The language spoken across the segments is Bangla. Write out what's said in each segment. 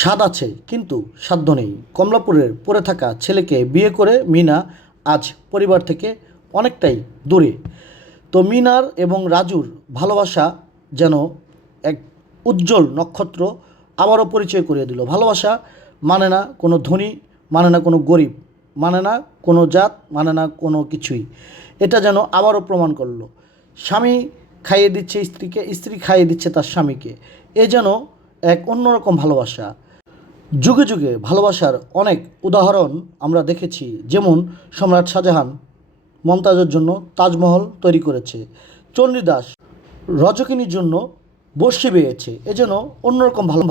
স্বাদ আছে কিন্তু সাধ্য নেই। কমলাপুরের পড়ে থাকা ছেলেকে বিয়ে করে মিনা আজ পরিবার থেকে অনেকটাই দূরে। তো মিনার এবং রাজুর ভালোবাসা যেন এক উজ্জ্বল নক্ষত্র আবারও পরিচয় করিয়ে দিল। ভালোবাসা মানে না কোনো ধনী, মানে না কোনো গরিব, মানে না কোনো জাত, মানে না কোনো কিছুই। এটা যেন আবারও প্রমাণ করলো। স্বামী খাইয়ে দিচ্ছে স্ত্রীকে, স্ত্রী খাইয়ে দিচ্ছে তার স্বামীকে। এ যেন এক অন্যরকম ভালোবাসা। যুগে যুগে ভালোবাসার অনেক উদাহরণ আমরা দেখেছি, যেমন সম্রাট শাহজাহান মমতাজের জন্য তাজমহল তৈরি করেছে, চণ্ডীদাস রজকিনীর জন্য বর্ষি বেয়েছে। এ যেন অন্যরকম ভালো।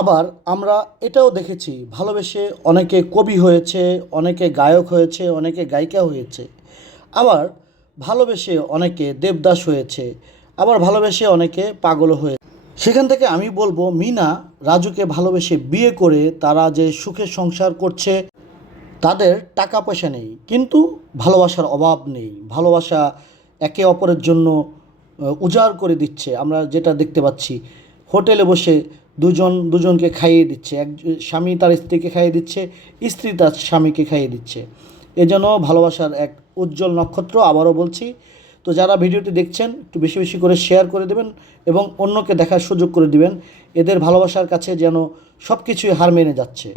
আবার আমরা এটাও দেখেছি, ভালোবেসে অনেকে কবি হয়েছে, অনেকে গায়ক হয়েছে, অনেকে গায়িকা হয়েছে। আবার ভালোবেসে অনেকে দেবদাস হয়েছে, আবার ভালোবেসে অনেকে পাগল হয়েছে। সেখান থেকে আমি বলবো, মিনা রাজুকে ভালোবেসে বিয়ে করে তারা যে সুখে সংসার করছে, তাদের টাকা পয়সা নেই কিন্তু ভালোবাসার অভাব নেই। ভালোবাসা একে অপরের জন্য উজাড় করে দিচ্ছে। আমরা যেটা দেখতে পাচ্ছি, হোটেলে বসে দুজন দুজনকে খাইয়ে দিচ্ছে, এক স্বামী তার স্ত্রীকে খাইয়ে দিচ্ছে, স্ত্রী তার স্বামীকে খাইয়ে দিচ্ছে। এ যেন ভালোবাসার এক উজ্জ্বল নক্ষত্র। আবারও বলছি, তো যারা ভিডিওটি দেখছেন একটু বেশি বেশি করে শেয়ার করে দেবেন এবং অন্যকে দেখার সুযোগ করে দিবেন। এদের ভালোবাসার কাছে যেন সব কিছুই হার মেনে যাচ্ছে।